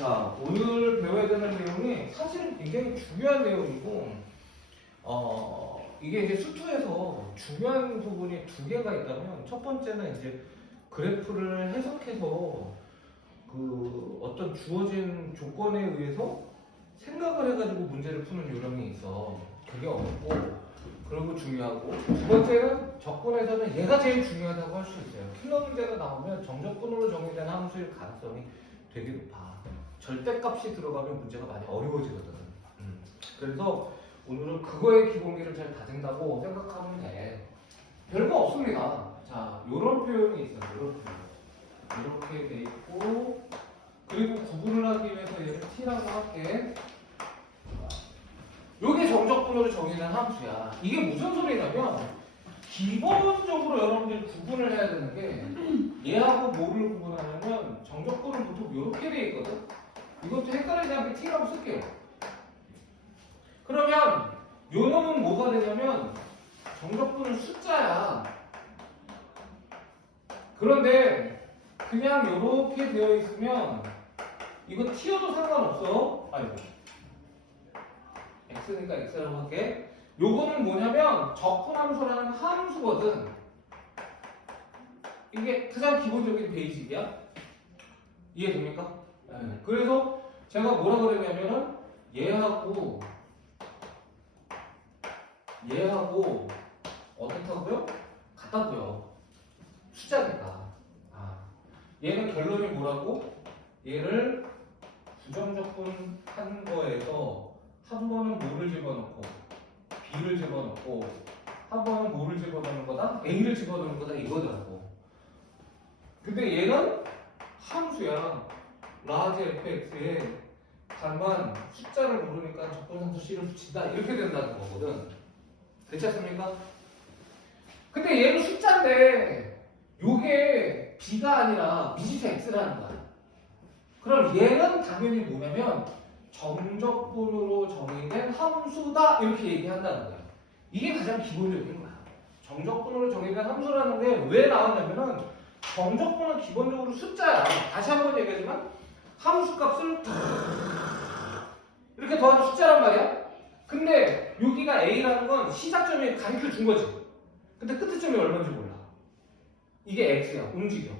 자, 오늘 배워야 되는 내용이 사실은 굉장히 중요한 내용이고, 이게 이제 수투에서 중요한 부분이 두 개가 있다면, 첫 번째는 이제 그래프를 해석해서 그 어떤 주어진 조건에 의해서 생각을 해가지고 문제를 푸는 요령이 있어. 그게 어렵고, 그리고 중요하고. 두 번째는 적분에서는 얘가 제일 중요하다고 할 수 있어요. 킬러 문제가 나오면 정적분으로 정의된 함수일 가능성이 되게 높아. 절대값이 들어가면 문제가 많이 어려워지거든. 그래서 오늘은 그거의 기본기를 잘 다진다고 생각하면 돼. 별거 없습니다. 자, 요런 표현이 있어요. 요런 표현. 이렇게 돼 있고, 그리고 구분을 하기 위해서 얘를 t라고 할게. 요게 정적분으로 정의된 함수야. 이게 무슨 소리냐면 기본적으로 여러분들이 구분을 해야 되는 게 얘하고 뭐를 구분하냐면 정적분은 보통 이렇게 돼 있거든. 이것도 헷갈리지 않게 t라고 쓸게요. 그러면 요 놈은 뭐가 되냐면 정적분은 숫자야. 그런데 그냥 이렇게 되어 있으면 이거 t여도 상관없어. 아이고. x니까 x라고 할게. 요거는 뭐냐면 적분함수라는 함수거든. 이게 가장 기본적인 베이직이야. 이해됩니까? 네. 그래서 제가 뭐라 그랬냐면은 얘하고 어떻다고요? 같다고요. 숫자니까. 얘는 결론이 뭐라고? 얘를 부정적분한 거에서 한 번은 뭐를 집어넣고 B를 집어넣고 한 번은 뭐를 집어넣는 거다? A를 집어넣는 거다 이거더라고. 근데 얘는 함수야. 라지 fx에 다만 숫자를 모르니까 적분함수 C를 붙인다 이렇게 된다는 거거든. 괜찮습니까? 근데 얘는 숫자인데 요게 B가 아니라 미지수 X라는 거야. 그럼 얘는 당연히 뭐냐면 정적분으로 정의된 함수다 이렇게 얘기한다는 거예요. 이게 가장 기본적인 거야. 정적분으로 정의된 함수라는 게 왜 나왔냐면은 정적분은 기본적으로 숫자야. 다시 한번 얘기하지만 함수값을 이렇게 더하는 숫자란 말이야. 근데 여기가 A라는 건 시작점이 가르쳐 준 거지. 근데 끝점이 얼마인지 몰라. 이게 X야. 움직여.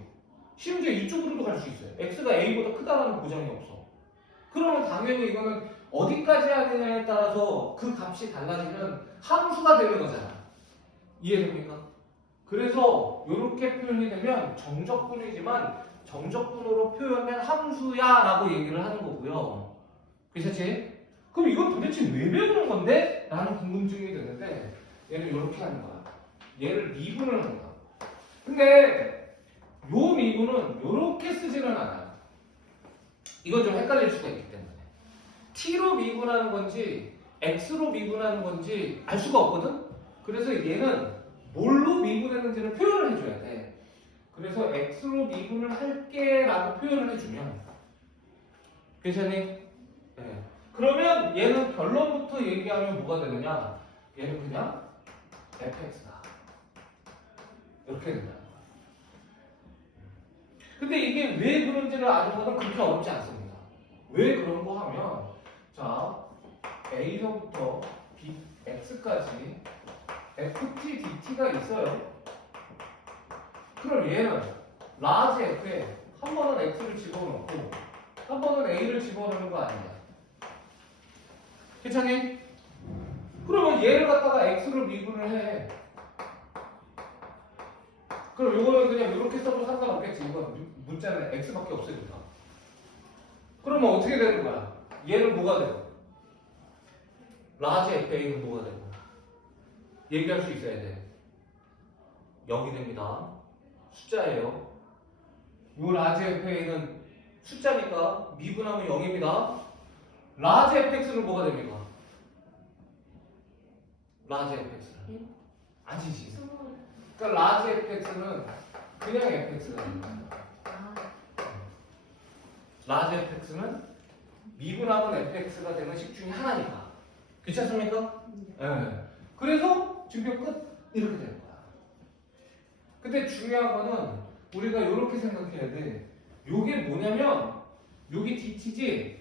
심지어 이쪽으로도 갈 수 있어요. X가 A보다 크다라는 보장이 없어. 그러면 당연히 이거는 어디까지 하느냐에 따라서 그 값이 달라지면 함수가 되는 거잖아. 이해됩니까? 그래서 이렇게 표현이 되면 정적분이지만 정적분으로 표현된 함수야 라고 얘기를 하는 거고요. 괜찮지? 그럼 이건 도대체 왜 배우는 건데? 라는 궁금증이 드는데 얘는 이렇게 하는 거야. 얘를 미분을 하는 거야. 근데 요 미분은 이렇게 쓰지는 않아요. 이건 좀 헷갈릴 수가 있기 때문에 t로 미분하는 건지 x로 미분하는 건지 알 수가 없거든. 그래서 얘는 뭘로 미분했는지를 표현을 해줘야 돼. 그래서 x로 미분을 할게 라고 표현을 해주면 괜찮니? 네. 그러면 얘는 결론부터 얘기하면 뭐가 되느냐, 얘는 그냥 fx다 이렇게 된다. 근데 이게 왜 그런지를 아는 거는 그렇게 어렵지 않습니다. 왜 그런 거 하면 자 A서부터 X까지 FT, DT가 있어요. 그럼 얘는 라지 F에 한 번은 X를 집어넣고 한 번은 A를 집어넣는 거 아니냐. 괜찮니? 그러면 얘를 갖다가 X로 미분을 해. 그럼 이거는 그냥 이렇게 써도 상관없겠지. 이건 문자는 X밖에 없으니까. 그러면 어떻게 되는 거야? 얘는 뭐가 되고? 라지 FA는 뭐가 되고? 얘기할 수 있어야 돼. 0이 됩니다. 숫자예요. 이 라지 FA는 숫자니까 미분하면 0입니다. 라지 FX는 뭐가 됩니까? 라지 FX는? 아니지. 그러니까 라지 fx는 그냥 fx가 됩니다. 라지 fx는 미분하면 fx가 되는 식 중에 하나니까. 괜찮습니까? 네. 그래서 증명 끝 이렇게 되는 거야. 근데 중요한 거는 우리가 이렇게 생각해야 돼. 요게 뭐냐면 여기 dt지.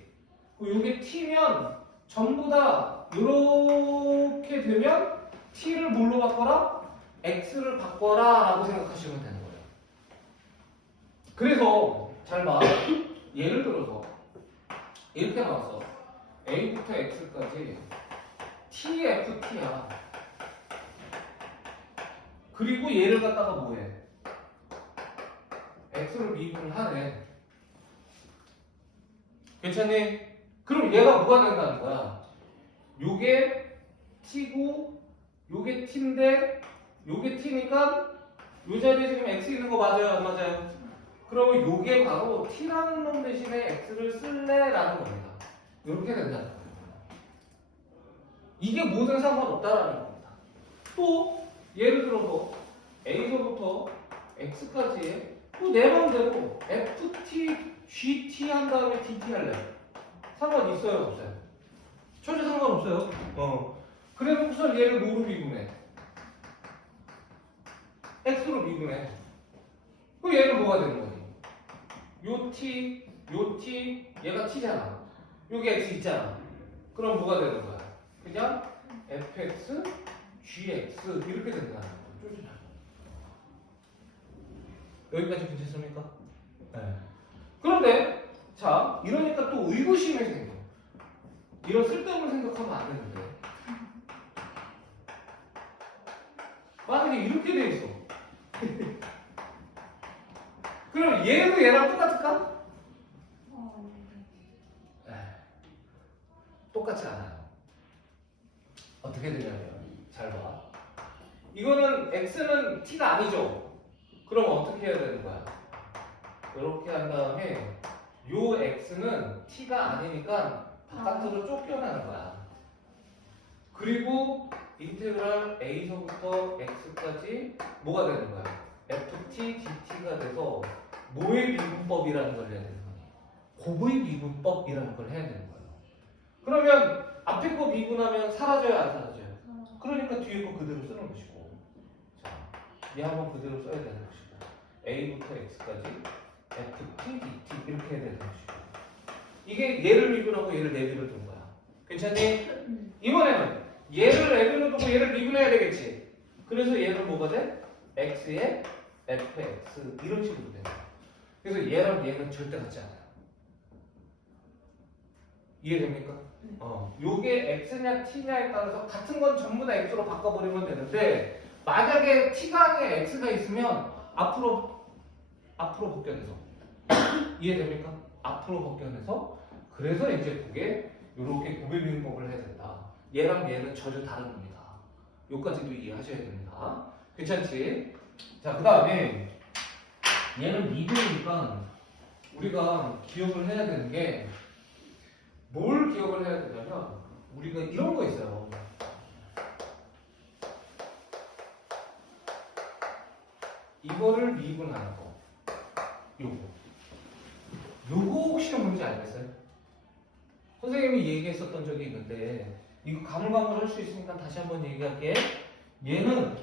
요게 t면 전부 다 이렇게 되면 t를 뭘로 바꿔라? x를 바꿔라 라고 생각하시면 되는 거예요. 그래서 잘 봐. 예를 들어서 이렇게 나왔어. a부터 x까지 tft야. 그리고 얘를 갖다가 뭐해? x로 미분을 하네. 괜찮니? 그럼 얘가 뭐가 된다는 거야? 요게 t고 요게 t인데 요게 t니까 요 자리에 지금 x 있는 거 맞아요? 안 맞아요? 그러면 요게 바로 t라는 놈 대신에 x를 쓸래라는 겁니다. 이렇게 된다는 거예요. 이게 뭐든 상관없다라는 겁니다. 또 예를 들어서 a서부터 x까지 또 내 마음대로 ft, gt 한 다음에 dt 할래. 상관 있어요? 없어요? 전혀 상관없어요. 그래놓고서 얘를 뭐로 미분해? x로 미분해. 그럼 얘는 뭐가 되는 거지? 요 t, 얘가 t잖아. 여기 x 있잖아. 그럼 뭐가 되는 거야? 그냥 fx, gx 이렇게 된다는 거죠. 여기까지 괜찮습니까? 네. 그런데 자 이러니까 또 의구심이 생겨. 이런 쓸데없는 생각하면 안 되는데 만약에 이렇게 돼 있어. 그럼 얘도 얘랑 똑같을까? 똑같지 않아요. 어떻게 되냐면 잘 봐. 이거는 x는 t가 아니죠. 그럼 어떻게 해야 되는 거야? 이렇게 한 다음에 요 x는 t가 아니니까 바깥으로 쫓겨나는 거야. 그리고 인테그랄 a서부터 x까지 뭐가 되는 거야? ft, dt가 돼서 뭐의 미분법이라는 걸 해야 되는 거니? 곱의 미분법이라는 걸 해야 되는 거예요. 그러면 앞에 거 미분하면 사라져요, 안 사라져요? 그러니까 뒤에 거 그대로 쓰는 것이고. 자, 얘 한번 그대로 써야 되는 것이고. a부터 x까지 ft, dt 이렇게 해야 되는 것이고. 이게 얘를 미분하고 얘를 내비로 둔 거야. 괜찮니? 이번에는 얘를 내비로 두고 얘를 미분해야 되겠지. 그래서 얘는 뭐가 돼? x에 fx 이런 식으로 돼. 그래서 얘랑 얘는 절대 같지 않아요. 이해됩니까? 요게 x냐 t냐에 따라서 같은 건 전부 다 x로 바꿔버리면 되는데 만약에 t가 아니라 x가 있으면 앞으로 벗겨내서 이해됩니까? 앞으로 벗겨내서 그래서 이제 그게 이렇게 고배비빔법을 해야 된다. 얘랑 얘는 전혀 다른 겁니다. 요까지도 이해하셔야 됩니다. 괜찮지? 자, 그 다음에 얘는 미분이니까 우리가 기억을 해야 되는 게 뭘 기억을 해야 되냐면 우리가 이런 거 있어요. 이거를 미분하는 거. 요거 혹시 뭔지 알겠어요? 선생님이 얘기했었던 적이 있는데 이거 가물가물 할 수 있으니까 다시 한번 얘기할게. 얘는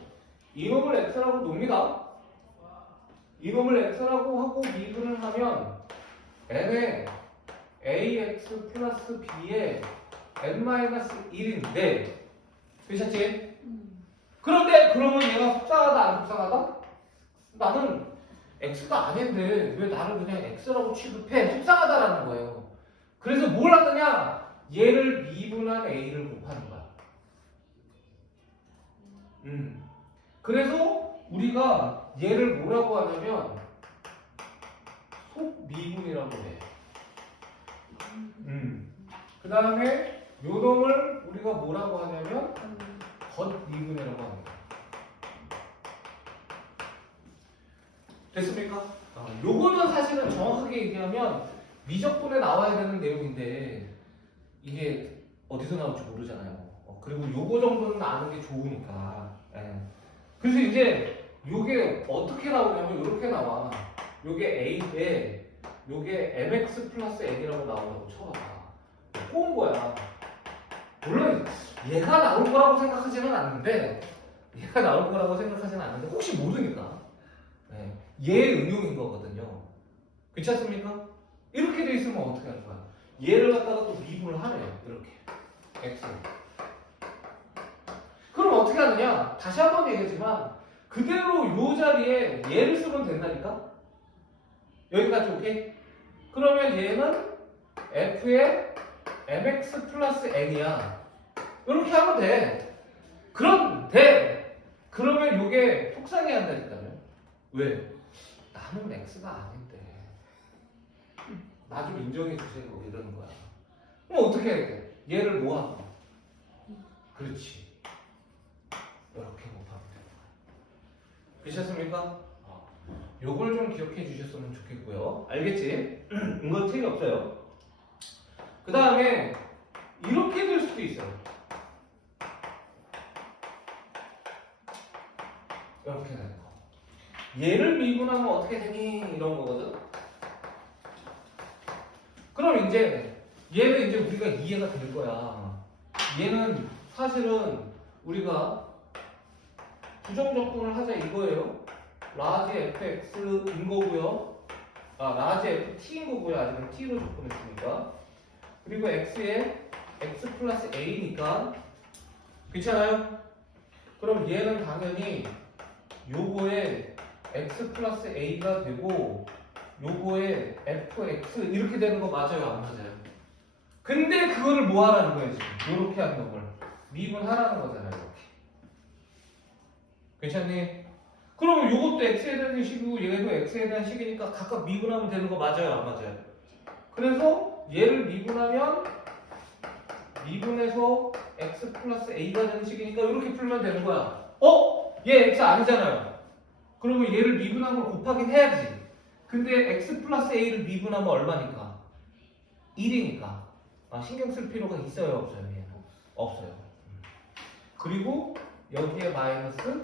이놈을 x라고 놉니다. 이놈을 x라고 하고 미분을 하면 n에 ax 플러스 b에 n-1인데 괜찮지? 그런데 그러면 얘가 속상하다 안 속상하다? 나는 x가 아닌데 왜 나를 그냥 x라고 취급해? 속상하다라는 거예요. 그래서 뭘 하느냐? 얘를 미분한 a를 곱하는 거야. 그래서 우리가 얘를 뭐라고 하냐면 속미분이라고 해. 그 다음에 요 놈을 우리가 뭐라고 하냐면 겉미분이라고 합니다. 됐습니까? 요거는 사실은 정확하게 얘기하면 미적분에 나와야 되는 내용인데 이게 어디서 나올지 모르잖아요. 그리고 요거 정도는 아는 게 좋으니까. 그래서 이제 요게 어떻게 나오냐면 요렇게 나와. 요게 a인데 요게 mx 플러스 n이라고 나오냐고 쳐봐. 꼬은 거야. 물론 얘가 나올 거라고 생각하지는 않는데 혹시 모르니까 얘 응용인 거거든요. 괜찮습니까? 이렇게 돼 있으면 어떻게 할 거야? 얘를 갖다가 또 미분을 하래요. 이렇게 x를. 그럼 어떻게 하느냐? 다시 한 번 얘기했지만 그대로 요 자리에 얘를 쓰면 된다니까? 여기까지 오케이? 그러면 얘는 f의 mx 플러스 n이야. 이렇게 하면 돼. 그런데 그러면 요게 속상해 한다니까요. 왜? 나는 x가 아닌데 나 좀 인정해 주세요 이러는 거야. 그럼 어떻게 해야 돼? 얘를 모아서 그렇지 이렇게 곱하면 되는 거야. 그러셨습니까? 요걸 좀 기억해 주셨으면 좋겠고요. 알겠지? 이건 틀이 없어요. 그 다음에 이렇게 될 수도 있어요. 이렇게 되는 거. 얘를 미분하면 어떻게 되니? 이런 거거든. 그럼 이제 얘는 이제 우리가 이해가 될 거야. 얘는 사실은 우리가 부정적분을 하자 이거예요. 라지 fx인 거고요. 라지 ft인 거고요. 아직은 t로 적분했으니까. 그리고 x에 x 플러스 a니까 괜찮아요? 그럼 얘는 당연히 요거에 x 플러스 a가 되고 요거에 fx 이렇게 되는 거 맞아요? 안 맞아요? 근데 그거를 뭐 하라는 거예요 지금? 요렇게 하는 걸 미분하라는 거잖아요. 이렇게. 괜찮니? 그러면 요것도 x에 대한 식이고 얘도 x에 대한 식이니까 각각 미분하면 되는 거 맞아요? 안 맞아요? 그래서 얘를 미분하면 미분해서 x 플러스 a가 되는 식이니까 이렇게 풀면 되는 거야. 얘 x 아니잖아요. 그러면 얘를 미분한 걸 곱하긴 해야지. 근데 x 플러스 a를 미분하면 얼마니까? 1이니까. 신경 쓸 필요가 있어요? 없어요? 얘는? 없어요. 그리고 여기에 마이너스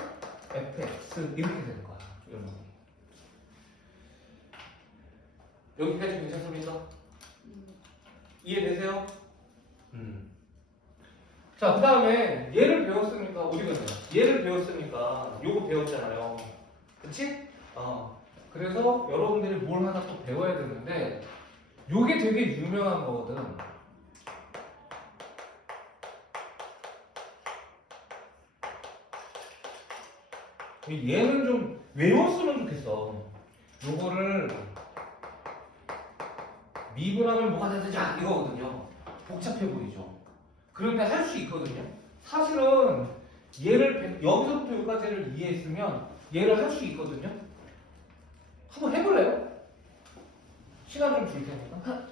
fx 이렇게 되는 거야. 여러분. 여기까지 괜찮습니까? 이해되세요? 자, 그 다음에 얘를 배웠으니까 어디가세요? 얘를 배웠으니까 요거 배웠잖아요. 그치? 그래서 여러분들이 뭘 하나 또 배워야 되는데 요게 되게 유명한 거거든. 얘는 좀 외웠으면 좋겠어. 요거를 미분하면 뭐가 되느냐 이거거든요. 복잡해 보이죠? 그런데 할 수 있거든요. 사실은 얘를 여기서부터 여기까지를 이해했으면 얘를 할 수 있거든요. 한번 해볼래요? 시간 좀 줄 테니까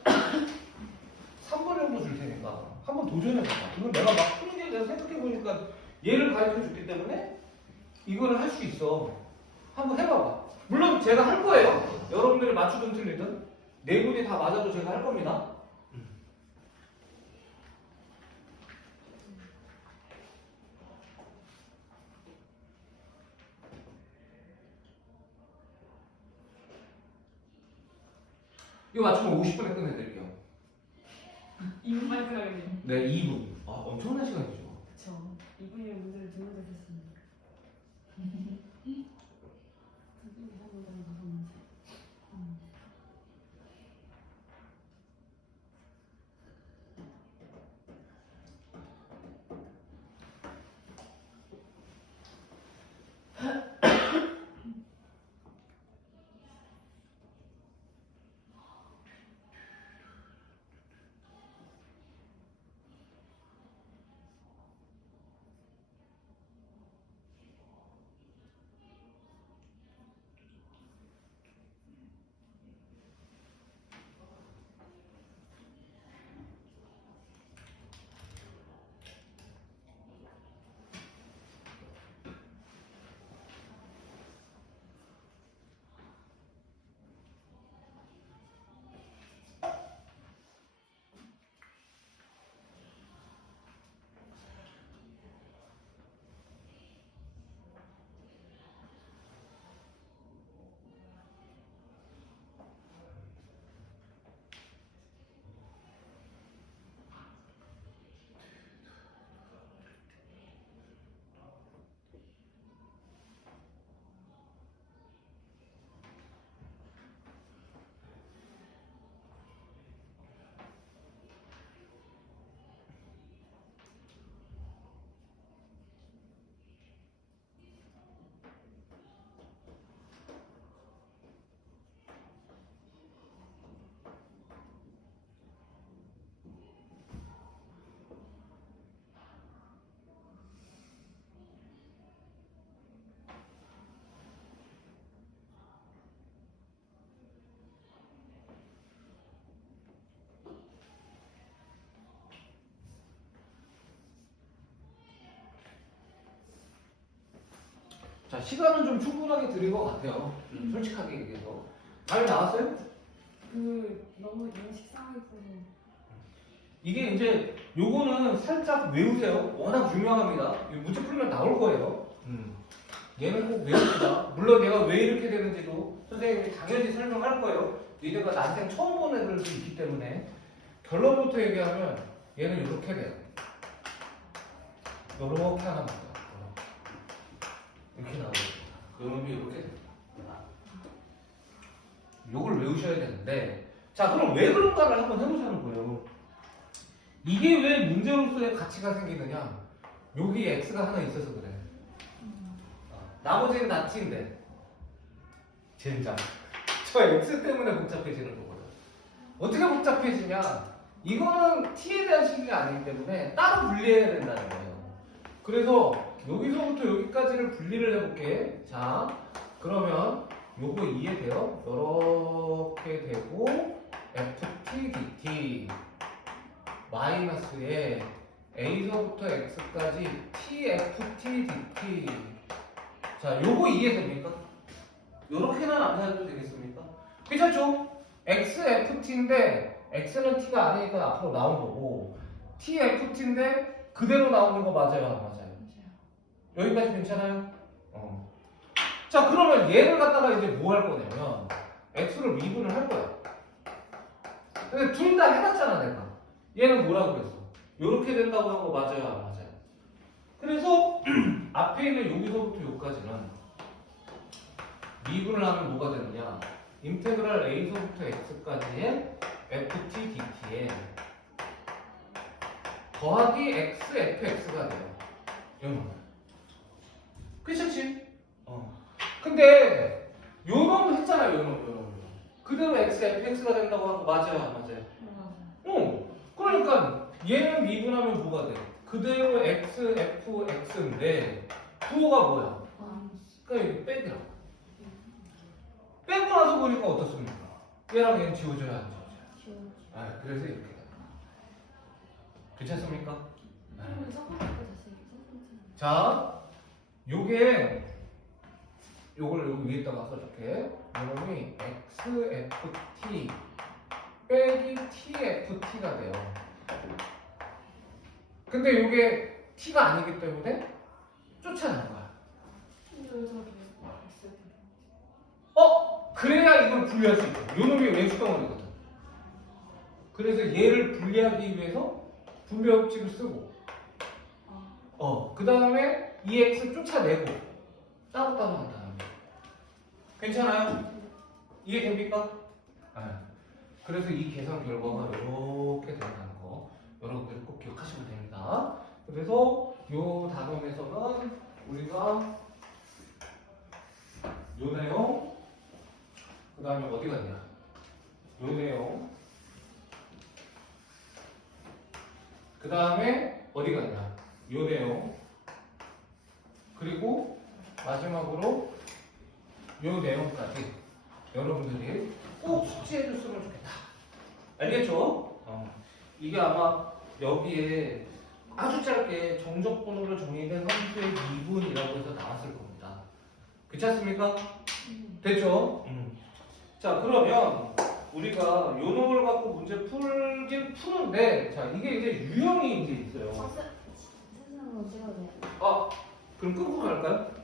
3분 정도 줄 테니까 한번 도전해봐. 이건 내가 막 푸는 게 내가 생각해보니까 얘를 가르쳐 줬기 때문에 이거를 할 수 있어. 한번 해봐봐. 물론 제가 할 거예요. 여러분들이 맞추든 틀리든 네 분이 다 맞아도 제가 할 겁니다. 이거 맞추면 50분에 끝내드릴게요. 2분만 들어가겠네요. 네, 2분. 엄청난 시간이죠. 그쵸. 2분이면 문제를 두 문제 됐습니다. 자, 시간은 좀 충분하게 드린 것 같아요. 솔직하게 얘기해서. 잘 나왔어요? 너무 식상해서. 이게 이제 요거는 살짝 외우세요. 워낙 유명합니다. 이거 문제 풀면 나올 거예요. 얘는 꼭 외웁니다. 물론 얘가 왜 이렇게 되는지도 선생님이 당연히 설명할 거예요. 니네가 난생 처음 본 애들도 있기 때문에 결론부터 얘기하면 얘는 이렇게 돼요. 요렇게 하나 나와요. 이렇게 나오고 요놈이 이렇게 됩니다. 요걸 외우셔야 되는데 자 그럼 왜 그런가를 한번 해보자는 거예요. 이게 왜 문제로서의 가치가 생기느냐? 여기 x가 하나 있어서 그래. 나머지는 다 t인데 젠장. 저 x 때문에 복잡해지는 거거든. 어떻게 복잡해지냐? 이거는 t에 대한 식이 아니기 때문에 따로 분리해야 된다는 거예요. 그래서 여기서부터 여기까지를 분리를 해볼게. 자, 그러면 요거 이해돼요? 이렇게 되고 ft dt 마이너스에 a서부터 x까지 tft dt. 자, 요거 이해됩니까? 요렇게는 안 해도 되겠습니까? 괜찮죠? xft인데 x는 t가 아니니까 앞으로 나온 거고 tft인데 그대로 나오는 거 맞아요? 안 맞아요? 여기까지 괜찮아요? 자, 그러면 얘를 갖다가 이제 뭐 할 거냐면 x를 미분을 할 거야. 근데 둘 다 해봤잖아 내가. 얘는 뭐라고 그랬어? 요렇게 된다고 한 거 맞아요? 안 맞아요? 그래서 앞에 있는 여기서부터 여기까지는 미분을 하면 뭐가 되느냐? 인테그랄 a서부터 x까지의 ft dt에 더하기 x fx가 돼요. 요놈. 괜찮지? 근데 요놈 했잖아요. 요놈. 그대로 x fx가 된다고 하고 맞아요? 안 맞아요? 그러니까 얘를 미분하면 뭐가 돼? 그대로 x f x인데 부호가 뭐야? 그러니까 이거 빼기라고. 빼고 나서 보니까 어떻습니까? 얘랑 얘는 지워져야 안 지워져요? 그래서 이렇게 돼요. 괜찮습니까? 자, 요게 요걸 여기 위에다가 써줄게. 이놈이 xft 빼기 tft가 돼요. 근데 요게 t가 아니기 때문에 쫓아낸 거야. 그래야 이걸 분리할 수 있어. 요놈이 왼수덩어리거든. 그래서 얘를 분리하기 위해서 분배법칙을 쓰고 그 다음에 이 x 쫓아내고 따로따로 한 다음에 괜찮아요? 이해됩니까? 그래서 이 계산 결과가 이렇게 된다는 거 여러분들이 꼭 기억하시면 됩니다. 그래서 요 단원에서는 우리가 요 내용 그 다음에 어디 갔냐? 요 내용 그 다음에 어디 갔냐? 요 내용 그리고 마지막으로 요 내용까지 여러분들이 꼭 숙지해 줬으면 좋겠다. 알겠죠? 이게 아마 여기에 아주 짧게 정적분으로 정의된 함수의 미분이라고 해서 나왔을 겁니다. 괜찮습니까? 됐죠? 자, 그러면 우리가 요 놈을 갖고 문제 풀긴 푸는데 자, 이게 이제 유형이 이제 있어요. 선생님 어디가 돼요? 그럼 끊고 갈까요?